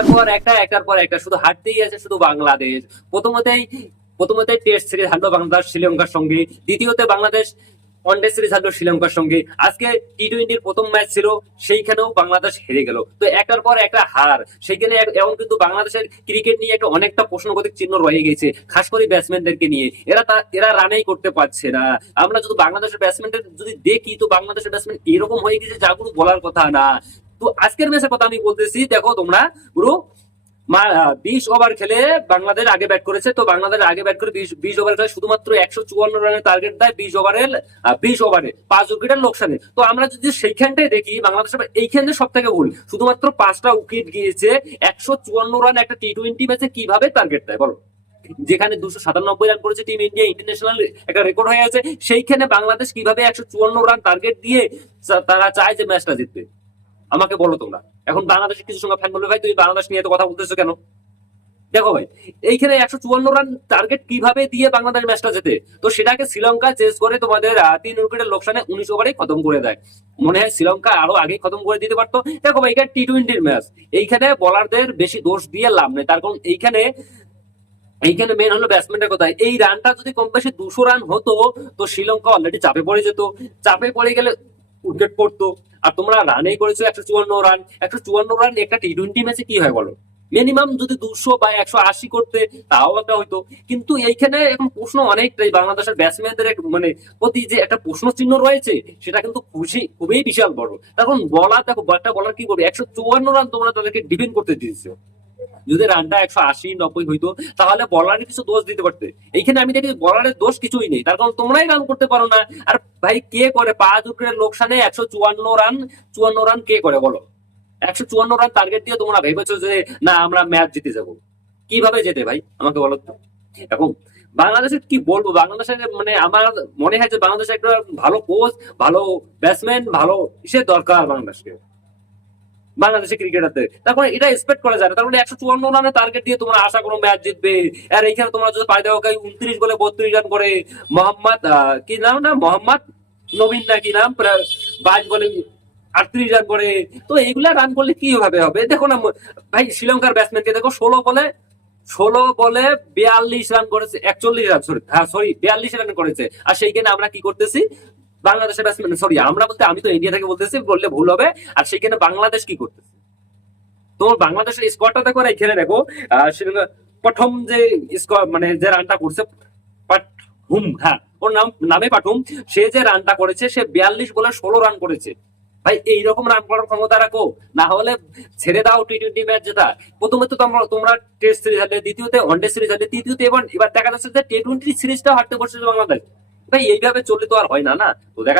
একটার পর একটা শুধু হারতেই আছে শুধু বাংলাদেশ। প্রথমতেই টেস্ট সিরিজ হারলো বাংলাদেশ শ্রীলঙ্কার সঙ্গে, দ্বিতীয়তে বাংলাদেশ ওয়ানডে সিরিজ হারলো শ্রীলঙ্কার সঙ্গে, আজকে টি-20-র প্রথম ম্যাচ ছিল সেইখানেও বাংলাদেশ হেরে গেল। তো একটার পর একটা হার, সেইখানে এখন কিন্তু বাংলাদেশের ক্রিকেট নিয়ে একটা অনেকটা প্রশ্নবোধক চিহ্ন রয়ে গেছে, খাস করে ব্যাটসম্যানদেরকে নিয়ে। এরা রানেই করতে পারছে না। আমরা যদি বাংলাদেশের ব্যাটসম্যানদের যদি দেখি, তো বাংলাদেশের ব্যাটসম্যান এরকম হয়ে গেছে যা কোনো বলার কথা না। তো আজকের ম্যাচের কথা আমি বলতেছি, দেখো তোমরা পুরো 20 ওভার খেলে বাংলাদেশ আগে ব্যাট করেছে। তো বাংলাদেশ আগে ব্যাট করে 20 ওভার খেলে শুধুমাত্র 154 রানের টার্গেট দেয় 20 ওভারে 5 উইকেটের লোকসানে। তো আমরা যদি সেইখানটাই দেখি, বাংলাদেশের এইখানে সব থেকে ভুল, শুধুমাত্র 5টা উইকেট গিয়েছে। 154 রান একটা টি-20 ম্যাচে কিভাবে টার্গেট দেয় বলো? যেখানে 297 রান করেছে টিম ইন্ডিয়া, ইন্টারন্যাশনাল একটা রেকর্ড হয়ে আছে, সেইখানে বাংলাদেশ কিভাবে 154 রান টার্গেট দিয়ে তারা চায় যে ম্যাচটা জিতবে? আমাকে বলো তোমরা। এখন বাংলাদেশের কিছু সঙ্গে ফ্যান বলবে, ভাই তুমি বাংলাদেশ নিয়ে তো কথা বলতেছো কেন? দেখো ভাই, এইখানে 154 রান টার্গেট কিভাবে দিয়ে বাংলাদেশ ম্যাচটা জেতে? তো সেটাকে শ্রীলঙ্কা চেস করে তোমাদের 3 উইকেটের লোকসানে 19 ওভারে খতম করে দেয়। মনে হয় শ্রীলঙ্কা আরো আগে খতম করে দিতে পারতো। দেখো ভাই, এটা টি-20-র ম্যাচ, এইখানে বলারদের বেশি দোষ দিয়ে লাভ নেই। তার কারণ এইখানে এইখানে মেন হলো ব্যাটসম্যানের কথা। এই রানটা যদি কম বেশি 200 রান হতো, তো শ্রীলঙ্কা অলরেডি চাপে পড়ে যেত। চাপে পড়ে গেলে উইকেট পড়তো। আর তোমরা রানেই করেছো 154 রান। 154 রান একটা টি-20 ম্যাচে কি হয় বলো? মিনিমাম যদি 200 বা 180 করতে, তাও একটা হইতো। কিন্তু এইখানে এখন প্রশ্ন অনেকটাই বাংলাদেশের ব্যাটসম্যানদের মানে প্রতি যে একটা প্রশ্ন চিহ্ন রয়েছে, সেটা কিন্তু খুবই বিশাল বড়। এখন বলার, দেখো একটা বলার কি করবে, 154 রান তোমরা তাদেরকে ডিফেন্ড করতে দিয়েছো। যদি রানটা 180-90 হইতো, তাহলে বলারে কিছু দোষ দিতে পারতে। এইখানে আমি দেখি বলারের দোষ কিছুই নেই, তার কারণ তোমরাই রান করতে পারো না। আর ভাই, কে করে 5 উইকেটের লোকসানে 154 রান? 54 রান কে করে বলো? 154 রান টার্গেট দিয়ে তোমরা ভেবেছো যে না আমরা ম্যাচ জিতে যাবো? কিভাবে যেতে ভাই আমাকে বলো তো। এখন বাংলাদেশের কি বলবো, বাংলাদেশের মানে আমার মনে হয় যে বাংলাদেশের একটা ভালো কোচ, ভালো ব্যাটসম্যান, ভালো ইসের দরকার বাংলাদেশকে, বাংলাদেশের ক্রিকেটারদের। তারপরে এটা এক্সপেক্ট করা যায় না। তারপরে 154 রানের টার্গেট দিয়ে তোমরা আশা করো ম্যাচ জিতবে। আর এইখানে তোমরা যদি পাই, দেখো 29 বলে 32 রান করে মোহাম্মদ কি নাম না, মোহাম্মদ নবীন না কি নাম, 22 বলে 38 রান করে। তো এইগুলা রান করলে কি ভাবে হবে? দেখো না ভাই, শ্রীলঙ্কার ব্যাটসম্যানকে দেখো, 16 বলে 42 রান করেছে, 41 রান, সরি 42 রান করেছে। আর সেইখানে আমরা কি করতেছি? বাংলাদেশের ব্যাটসম্যান, সরি আমরা বলতে আমি তো ইন্ডিয়া থেকে বলতেছি, বললে ভুল হবে। আর সেইখানে বাংলাদেশ কি করতেছে? তোমার বাংলাদেশের স্কোয়াডটা দেখো, এখানে দেখো শ্রীলঙ্কা প্রথম যে স্কোয়াড মানে যে রানটা করছে, পাঠুম, হ্যাঁ ওর নামে পাঠুম, সে যে রানটা করেছে, সে 42 বলে 16 রান করেছে। ভাই, এইরকম রান করার ক্ষমতা রাখো, না হলে ছেড়ে দাও টি-20 ম্যাচ যেটা। প্রথমে তো তোমরা টেস্ট সিরিজ হারলে, দ্বিতীয়তে ওয়ানডে সিরিজ হারলে, তৃতীয়তে এবার দেখা যাচ্ছে যে টি-20 সিরিজটাও হারতে বসেছে বাংলাদেশ। ভাই, এইভাবে চললে তো আর হয় না। না তো দেখা